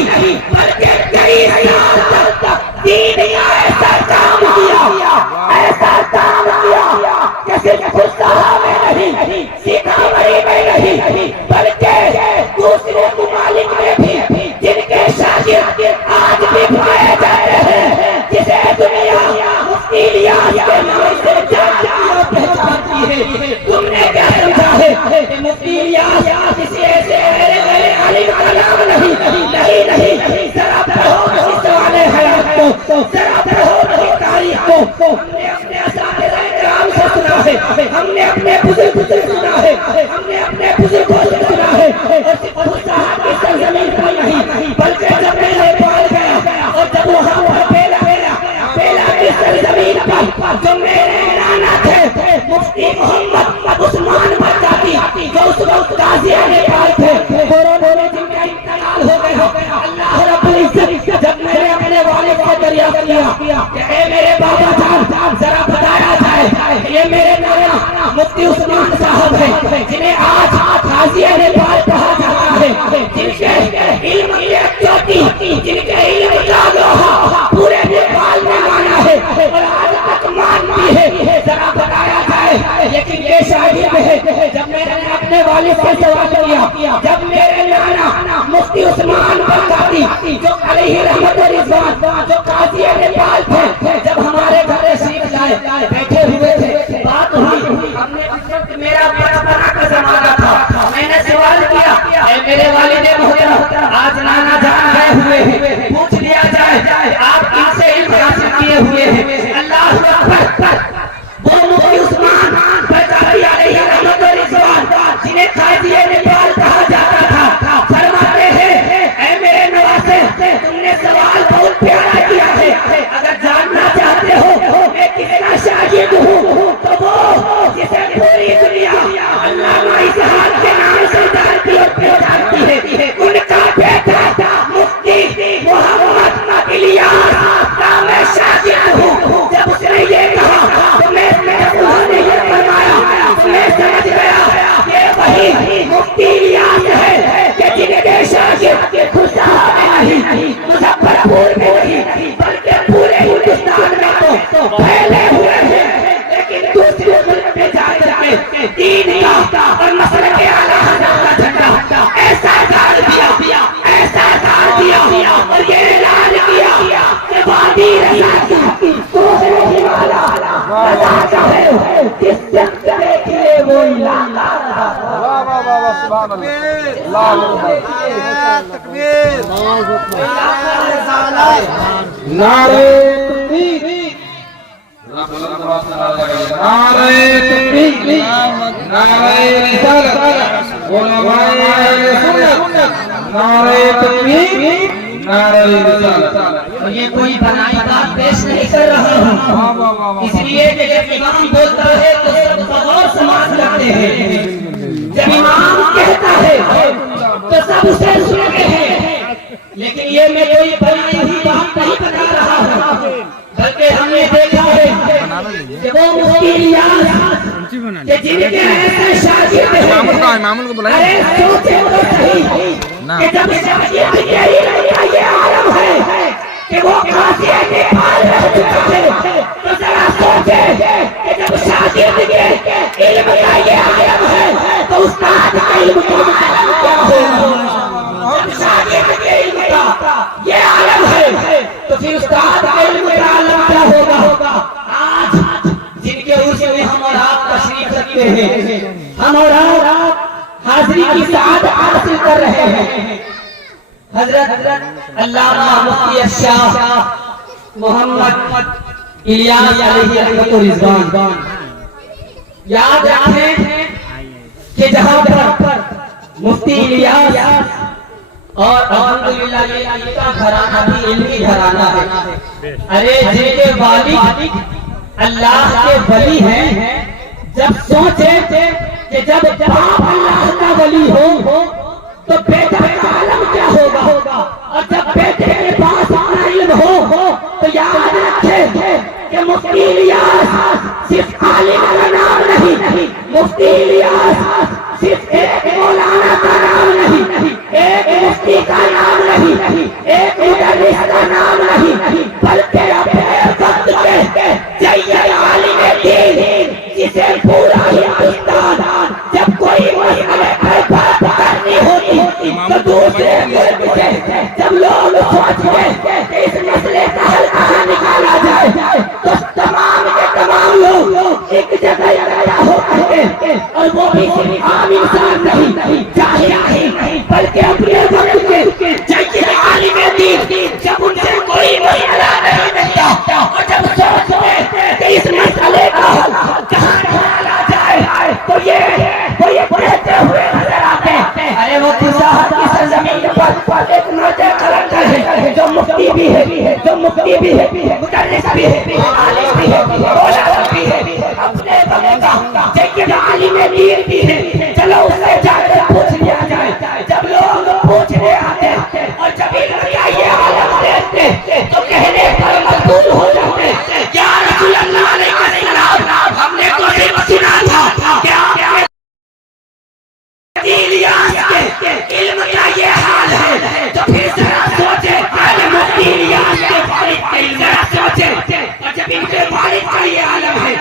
نہیں بلکہ 23 سال تک دین کا ایسا کام کیا، ایسا کام کیا کہ صرف صحابہ میں نہیں، سیتامڑھی میں نہیں بلکہ دوسرے ممالک میں بھی جن کے شاگرد آج بھی پائے جاتے ہیں، جسے دنیا مفتی الیاس کے نام سے جانتی اور پہچانتی ہے۔ تم نے کیا سمجھا ہے کہ مفتی الیاس کسی ایسے میرے عالم کا نام نہیں، ذرا پڑھو کسی سوال حیات کو، ذرا پڑھو کسی تاریخ کو۔ ہم نے اپنے اساتذہ کرام سے سنا ہے، ہم نے اپنے بزرگ سے سنا ہے، ہم نے اپنے بزرگوں سے سنا ہے، اور صرف خود صاحب کی سرزمین پر نہیں بلکہ جب میں نیپال گیا اور جب وہاں بیلا کی سرزمین پر جو میرے نانا تھے مفتی محمد عثمان بغدادی جو اس وقت قاضی نیپال تھے، کورونا جن کا انتقال ہو گیا، اللہ رب العزت جب میں نے اپنے والد سے دریافت کیا کہ اے میرے بابا جان ذرا بتایا جائے یہ میرے نانا مفتی عثمان صاحب ہیں جنہیں آج قاضی نیپال کہا جاتا ہے، جن کے علم کی چوٹی، جن کے علم کا لوہا پورے نیپال میں مانا ہے اور آج تک مانتی ہے، ذرا بتایا جائے یہ کن کے شاگرد ہے۔ جب میں نے اپنے والد سے سوال کیا، جب میرے نانا مفتی عثمان بغدادی جو علیہ رحمت و رضوان جو قاضی نیپال تھے، جب ہمارے گھر تشریف لائے بیٹھے ہوئے تھے، بات ہوئی، ہم نے اس وقت میرا بچپنا کا زمانہ تھا، میں نے سوال کیا اے میرے والد محترم آج نانا جان گئے ہوئے ہیں، پوچھ لیا جائے آپ ان سے علم حاصل کیے ہوئے ہیں۔ اللہ اکبر، وہ مفتی عثمان بغدادی علیہ رحمت و رضوان جنہیں قاضی نیپال کہا جاتا تھا، فرماتے ہیں اے میرے نواسے تم نے سوال بہت پیارا کیا ہے، اگر جاننا چاہتے ہو میں کتنا شاگرد ہوں تو وہ جسے پوری دنیا علامہ اسحاق کے نام سے جانتی اور پہچانتی ہے، ان کا بیٹا مفتی محمد الیاس کا میں شاگرد ہوں۔ جب اس نے یہ کہا تو میں انہوں نے یہ فرمایا تو میں سمجھ گیا یہ وہی مفتی الیاس ہے کہ جن کے شاگرد خدا میں نہیں، مظفرپور میں نہیں بلکہ پورے ہندوستان میں تو پھیلے ہوئے ہیں، لیکن دوسرے ملک میں جا کر کے دین کا اور مسلک اعلیٰ حضرت کا جھنڈا ایسا گاڑ دیا، ایسا گاڑ دیا اور یہ اعلان کیا کہ وادی رضا کی دوسرے ہمالا رضا کا ہے، جس جنگ دیکھئے وہ علاقہ واہ واہ واہ سبحان اللہ، تکبیر، نعرہ تکبیر، نعرہ تکبیر، نعرہ رسالت، علماء اہل سنت، نعرہ تکبیر، نعرہ رسالت۔ یہ کوئی بنائی بات پیش نہیں کر رہا ہوں، اس لیے کہ جب امام بولتا ہے تو سب غور سماعت کرتے ہیں، جب امام کہتا ہے تو سب اسے سنتے ہیں، لیکن یہ میں کوئی بنائی ہوئی بات نہیں بتا رہا ہوں، بلکہ ہم نے دیکھا ہے کہ وہ مفتی الیاس کہ جن کے ایسے شاگرد ہیں، ارے سوچے تو صحیح کہ جب شاگرد یہ عالم ہے کہ وہ قاضی نیپال رہ چکے تھے، تو ذرا سوچے کہ جب شاگرد کے علم کا یہ عالم ہے تو استاد کا علم کا عالم کیا ہوگا؟ جب شاگرد کے علم کا یہ عالم ہے تو پھر استاد کا علم کا عالم کیا ہوگا؟ آج جن کے عرص میں ہم اور آپ تشریف رکھتے ہیں، ہم اور آپ حاضری کی سعادت حاصل کر رہے ہیں، حضرت علامہ مفتی الشاہ محمد الیاس علیہ رحمت و رضوان، یاد رکھیں کہ جہاں پر مفتی الیاس اور الحمدللہ یہ کا گھرانہ بھی علمی گھرانہ ہے، ارے جن کے والد اللہ کے ولی ہیں، جب سوچے کہ جب باپ اللہ کا ولی ہو تو بیٹا کا عالم کیا ہوگا، اور جب بیٹے کے پاس اپنا علم ہو تو یاد رکھے کہ مفتی الیاس صرف عالم کا نام نہیں، مفتی الیاس صرف ایک مولانا کا نام نہیں، ایک مفتی کا نام نہیں، بھی ہے جو مفتی بھی ہے مدرس بھی ہے عالم بھی ہے مولانا بھی ہے اپنے زمانے کا سید عالم دین بھی ہے چلو اس سے جا کر پوچھ لیا جائے جب لوگ پوچھنے آتے اور جب یہ عالم دیکھتے تو کہنے پر مجبور ہو جاتے یا رسول اللہ علیہ السلام ہم نے تو صرف سنا تھا کہ آپ کے الیاس کے علم کا یہ حال ہے تو پھر ذرا سوچے مفتی الیاس کے والد کا ذرا سوچے اور جب ان کے والد کا یہ عالم ہے